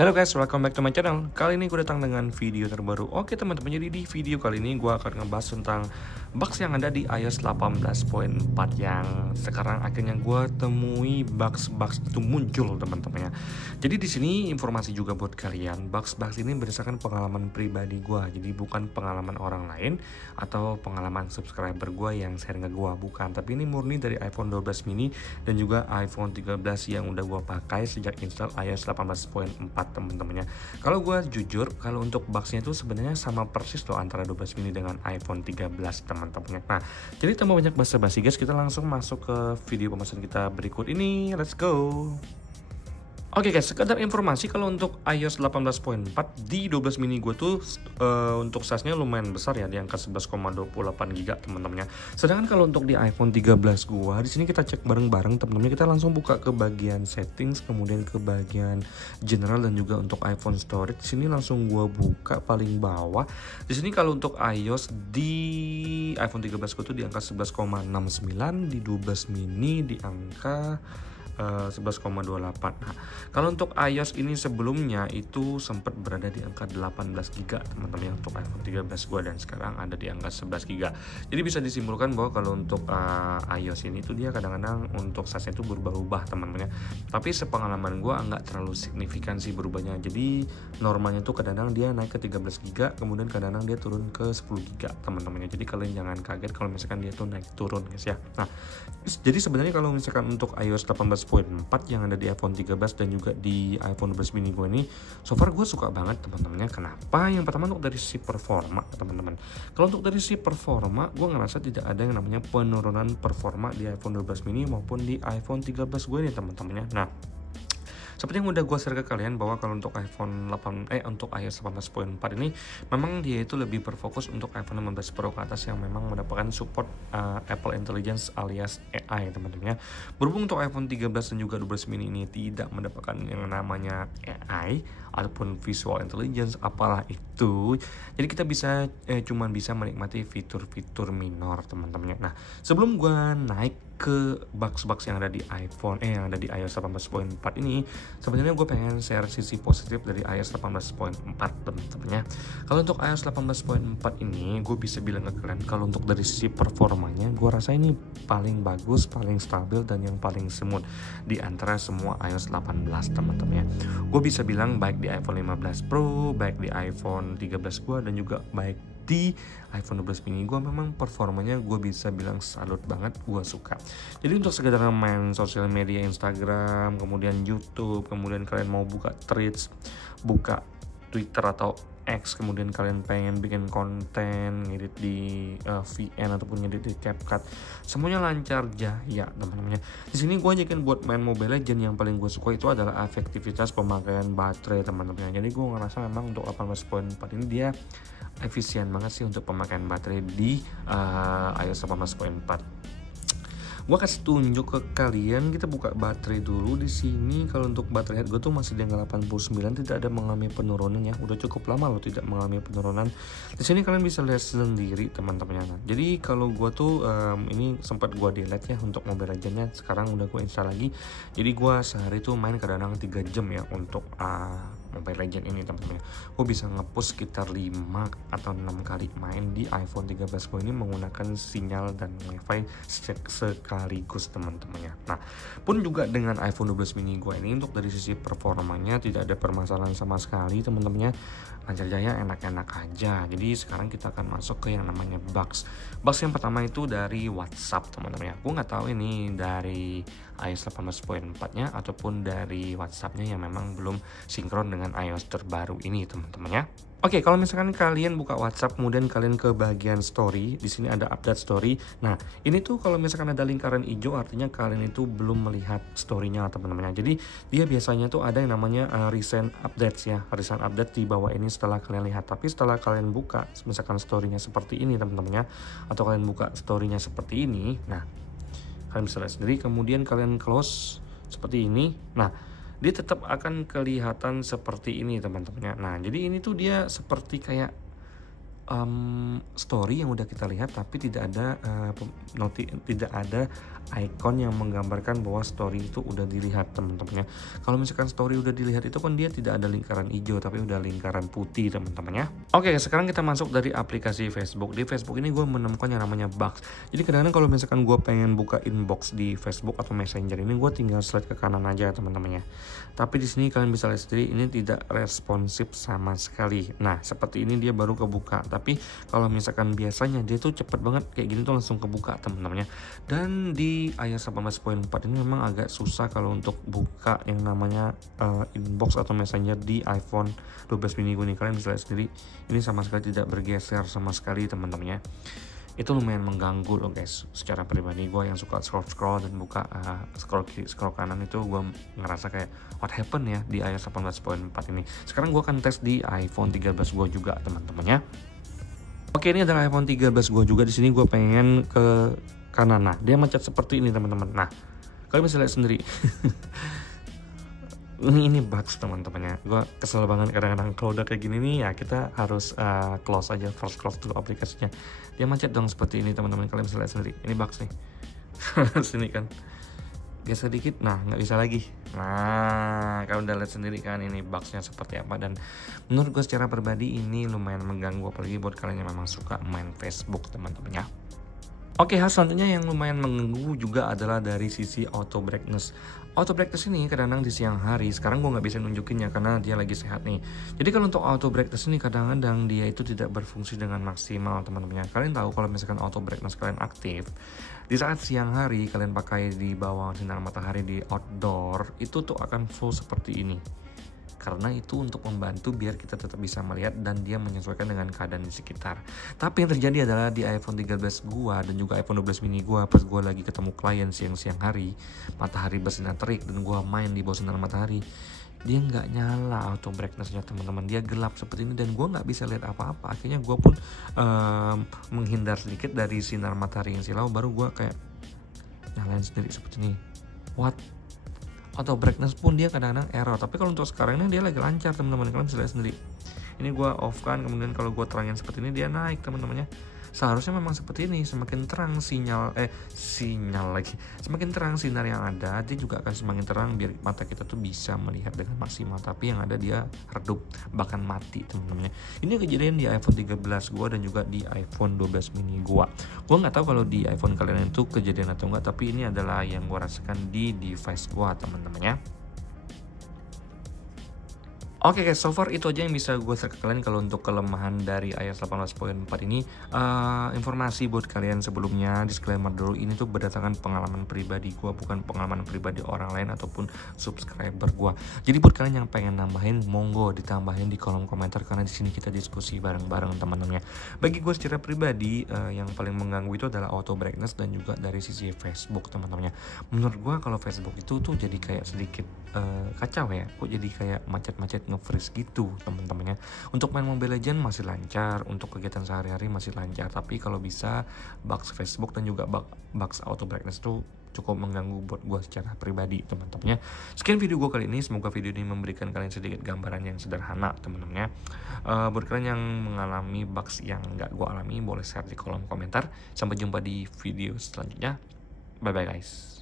Halo guys, welcome back to my channel. Kali ini gue datang dengan video terbaru. Oke teman-teman, jadi di video kali ini gue akan ngebahas tentang bugs yang ada di iOS 18.4 yang sekarang akhirnya gue temui bugs itu muncul teman-teman ya. Jadi di sini informasi juga buat kalian, bugs ini berdasarkan pengalaman pribadi gue. Jadi bukan pengalaman orang lain atau pengalaman subscriber gue yang share ke gue, bukan. Tapi ini murni dari iPhone 12 mini dan juga iPhone 13 yang udah gue pakai sejak install iOS 18.4 teman-temannya. Kalau gue jujur, kalau untuk bugsnya itu sebenarnya sama persis loh antara 12 mini dengan iPhone 13 teman-temannya. Nah, jadi tanpa banyak basa-basi guys, kita langsung masuk ke video pembahasan kita berikut ini. Let's go. Oke guys, sekedar informasi kalau untuk iOS 18.4 di 12 mini gue tuh untuk size-nya lumayan besar ya, di angka 11,28 GB teman-temannya. Sedangkan kalau untuk di iPhone 13 gue, di sini kita cek bareng-bareng teman-teman. Kita langsung buka ke bagian settings, kemudian ke bagian general dan juga untuk iPhone storage. Di sini langsung gue buka paling bawah. Di sini kalau untuk iOS di iPhone 13 gue tuh di angka 11,69, di 12 mini di angka 11,28. Nah, kalau untuk iOS ini sebelumnya itu sempat berada di angka 18 GB teman-teman untuk iPhone 13 gua, dan sekarang ada di angka 11 GB. Jadi bisa disimpulkan bahwa kalau untuk iOS ini tuh dia kadang-kadang untuk size itu berubah-ubah teman-teman ya. Tapi sepengalaman gua nggak terlalu signifikan sih berubahnya. Jadi normalnya tuh kadang-kadang dia naik ke 13 GB, kemudian kadang-kadang dia turun ke 10 GB teman-teman ya. Jadi kalian jangan kaget kalau misalkan dia tuh naik turun guys ya. Nah, jadi sebenarnya kalau misalkan untuk iOS 18.4 yang ada di iPhone 13 dan juga di iPhone 12 mini gue ini, so far gue suka banget teman-temannya. Kenapa? Yang pertama untuk dari sisi performa teman-teman. Kalau untuk dari sisi performa, gue ngerasa tidak ada yang namanya penurunan performa di iPhone 12 mini maupun di iPhone 13 gue nih teman-temannya. Nah, seperti yang udah gue share ke kalian bahwa kalau untuk untuk iOS 18.4 ini memang dia itu lebih berfokus untuk iPhone 15 Pro ke atas yang memang mendapatkan support Apple Intelligence alias AI teman-teman ya. Berhubung untuk iPhone 13 dan juga 12 mini ini tidak mendapatkan yang namanya AI ataupun visual intelligence apalah itu, jadi kita bisa cuman bisa menikmati fitur-fitur minor teman-teman ya. Nah, sebelum gue naik ke bugs yang ada di yang ada di iOS 18.4 ini, sebenarnya gue pengen share sisi positif dari iOS 18.4 teman-teman. Kalau untuk iOS 18.4 ini, gue bisa bilang ke kalian kalau untuk dari sisi performanya, gue rasa ini paling bagus, paling stabil, dan yang paling smooth di antara semua iOS 18 teman-teman ya. Gue bisa bilang baik di iPhone 15 Pro, baik di iPhone 13 gue, dan juga baik di iPhone 12 mini gue, memang performanya gue bisa bilang salut banget, gue suka. Jadi untuk sekedar main sosial media Instagram, kemudian YouTube, kemudian kalian mau buka Threads, buka Twitter atau X, kemudian kalian pengen bikin konten, ngedit di VN ataupun ngedit di CapCut, semuanya lancar jaya teman-teman. Di sini gue nyekin buat main Mobile Legends, yang paling gue suka itu adalah efektivitas pemakaian baterai teman-teman. Jadi gue ngerasa memang untuk 18.4 ini dia efisien banget sih untuk pemakaian baterai di iOS 18.4. Gue kasih tunjuk ke kalian, kita buka baterai dulu di sini. Kalau untuk baterai head gue tuh masih di angka 89, tidak ada mengalami penurunan ya. Udah cukup lama loh tidak mengalami penurunan. Di sini kalian bisa lihat sendiri teman-teman. Jadi kalau gue tuh ini sempat gue delete ya untuk Mobile Legends-nya. Sekarang udah gue install lagi. Jadi gue sehari tuh main kadang-kadang 3 jam ya untuk Mobile Legends ini teman-teman. Gue bisa ngepush sekitar 5 atau 6 kali main di iPhone 13 gue ini menggunakan sinyal dan wifi sekaligus teman-temannya. Nah, pun juga dengan iPhone 12 mini gue ini untuk dari sisi performanya tidak ada permasalahan sama sekali teman-temannya. Lancar jaya, enak-enak aja. Jadi sekarang kita akan masuk ke yang namanya bugs yang pertama itu dari WhatsApp teman-teman ya. Gue nggak tahu ini dari iOS 18.4 nya ataupun dari WhatsApp-nya yang memang belum sinkron dengan iOS terbaru ini teman-teman ya. Oke, kalau misalkan kalian buka WhatsApp kemudian kalian ke bagian story, di sini ada update story. Nah, ini tuh kalau misalkan ada lingkaran hijau artinya kalian itu belum melihat story-nya teman-teman. Jadi dia biasanya tuh ada yang namanya recent updates ya. Recent update di bawah ini setelah kalian lihat. Tapi setelah kalian buka misalkan story-nya seperti ini teman-teman ya, atau kalian buka story-nya seperti ini. Nah, kalian bisa lihat sendiri, kemudian kalian close seperti ini. Nah, dia tetap akan kelihatan seperti ini teman-teman ya. Nah, jadi ini tuh dia seperti kayak story yang udah kita lihat, tapi tidak ada tidak ada icon yang menggambarkan bahwa story itu udah dilihat teman-temannya. Kalau misalkan story udah dilihat itu kan dia tidak ada lingkaran hijau tapi udah lingkaran putih teman-temannya. Oke, sekarang kita masuk dari aplikasi Facebook. Di Facebook ini gue menemukan yang namanya box. Jadi kadang-kadang kalau misalkan gue pengen buka inbox di Facebook atau Messenger ini, gue tinggal slide ke kanan aja teman-temannya. Tapi di sini kalian bisa lihat sendiri ini tidak responsif sama sekali. Nah, seperti ini dia baru kebuka. Tapi kalau misalkan biasanya dia tuh cepet banget kayak gini tuh langsung kebuka teman-temannya. Dan di iOS 18.4 ini memang agak susah kalau untuk buka yang namanya inbox atau Messenger di iPhone 12 mini gue nih. Kalian bisa lihat sendiri ini sama sekali tidak bergeser sama sekali teman-temannya. Itu lumayan mengganggu loh guys. Secara pribadi gue yang suka scroll dan buka scroll kiri scroll kanan itu gue ngerasa kayak what happened ya di iOS 18.4 ini. Sekarang gue akan tes di iPhone 13 gue juga teman-temannya. Oke, ini adalah iPhone 13 gue juga. Di sini gue pengen ke kanan. Nah, dia macet seperti ini teman-teman. Nah, kalian bisa lihat sendiri. ini bugs teman-temannya. Gue kesel banget kadang-kadang kalau udah kayak gini nih ya kita harus close aja, first close dulu aplikasinya. Dia macet dong seperti ini teman-teman. Kalian bisa lihat sendiri. Ini bugs nih. Sini kan. Geser dikit, nah nggak bisa lagi. Nah, kalian udah lihat sendiri kan ini bugsnya seperti apa. Dan menurut gue secara pribadi ini lumayan mengganggu, apalagi buat kalian yang memang suka main Facebook teman-temannya. Oke, hal selanjutnya yang lumayan mengganggu juga adalah dari sisi auto brightness. Auto brightness ini kadang-kadang di siang hari, sekarang gue nggak bisa nunjukinnya karena dia lagi sehat nih. Jadi kalau untuk auto brightness ini kadang-kadang dia itu tidak berfungsi dengan maksimal teman-teman. Kalian tahu kalau misalkan auto brightness kalian aktif, di saat siang hari kalian pakai di bawah sinar matahari di outdoor, itu tuh akan full seperti ini. Karena itu untuk membantu biar kita tetap bisa melihat dan dia menyesuaikan dengan keadaan di sekitar. Tapi yang terjadi adalah di iPhone 13 gua dan juga iPhone 12 mini gua, pas gua lagi ketemu klien siang-siang hari, matahari bersinar terik dan gua main di bawah sinar matahari, dia nggak nyala auto brightnessnya teman-teman. Dia gelap seperti ini dan gua nggak bisa lihat apa-apa. Akhirnya gua pun menghindar sedikit dari sinar matahari yang silau, baru gua kayak nyalain sendiri seperti ini. What? Auto brightness pun dia kadang-kadang error. Tapi kalau untuk sekarang ini dia lagi lancar teman-teman. Kalian bisa lihat sendiri. Ini gue off kan, kemudian kalau gue terangin seperti ini dia naik teman-temannya. Seharusnya memang seperti ini, semakin terang sinyal lagi, semakin terang sinar yang ada, dia juga akan semakin terang biar mata kita tuh bisa melihat dengan maksimal. Tapi yang ada dia redup, bahkan mati teman-temannya. Ini kejadian di iPhone 13 gua dan juga di iPhone 12 mini gua nggak tahu kalau di iPhone kalian itu kejadian atau enggak, tapi ini adalah yang gua rasakan di device gua teman-temannya. Oke guys, so far itu aja yang bisa gue share ke kalian kalau untuk kelemahan dari iOS 18.4 ini. Informasi buat kalian sebelumnya, disclaimer dulu, ini tuh berdasarkan pengalaman pribadi gue, bukan pengalaman pribadi orang lain ataupun subscriber gue. Jadi buat kalian yang pengen nambahin, monggo ditambahin di kolom komentar karena di sini kita diskusi bareng-bareng teman-temannya. Bagi gue secara pribadi, yang paling mengganggu itu adalah auto brightness dan juga dari sisi Facebook teman-temannya. Menurut gue kalau Facebook itu tuh jadi kayak sedikit kacau ya, kok jadi kayak macet-macet nge-freeze gitu teman-temannya. Untuk main Mobile Legends masih lancar, untuk kegiatan sehari-hari masih lancar, tapi kalau bisa bugs Facebook dan juga bugs auto brightness tuh cukup mengganggu buat gue secara pribadi teman-temannya. Sekian video gue kali ini, semoga video ini memberikan kalian sedikit gambaran yang sederhana teman-temannya. Buat kalian yang mengalami bugs yang gak gue alami, boleh share di kolom komentar. Sampai jumpa di video selanjutnya, bye bye guys.